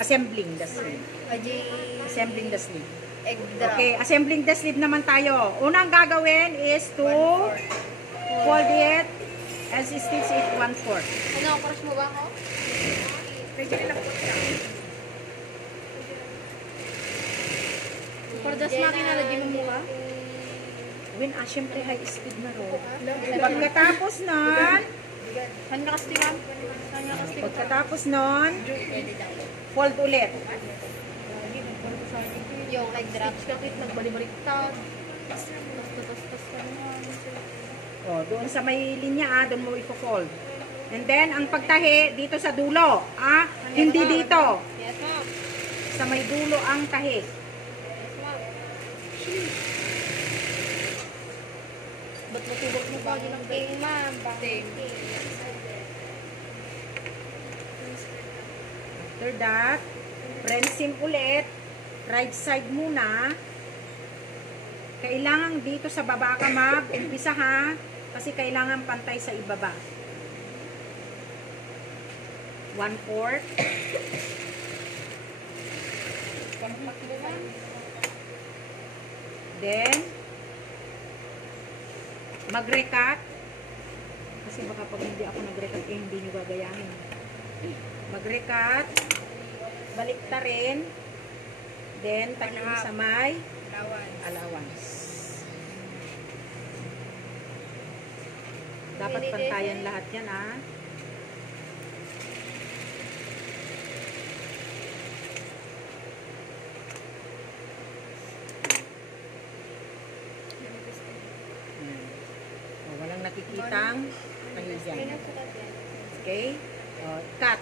assembling the sleeve. Assembling the sleeve. Egg drop. Okay, assembling the sleeve naman tayo. Unang gagawin is to fold it and stitch it 1/4. Ano, crush mo ba ako? Medyo nilapot siya. Kordas makina, lagi mo mukha. Win, syempre high speed na ro. Pagkatapos nun, Saan ka kastiwan? Saan ka kastiwan? pagkatapos nun, fold ulit. Yung egg drop. Kapit nagbalik-baliktad. Tas ka naman. O, doon sa may linya, doon mo i-fold. And then, ang pagtahi, dito sa dulo. Hindi dito. Yes, ma'am. Sa may dulo ang tahi. Yes, ma'am. Ba't matubok mo pa din ang king, ma'am? King. After that, prensing ulit. Right side muna. Kailangan dito sa baba ka mag-umpisa ha. Kasi kailangan pantay sa ibaba. 1/4. Then, mag-recut. Kasi baka pag hindi ako nag-recut, hindi nyo gagayahin. Mag-recut. Baliktarin. Then, takin sa may allowance. Dapat pantayan lahat yan, walang nakikitang kayo dyan. Okay? Cut.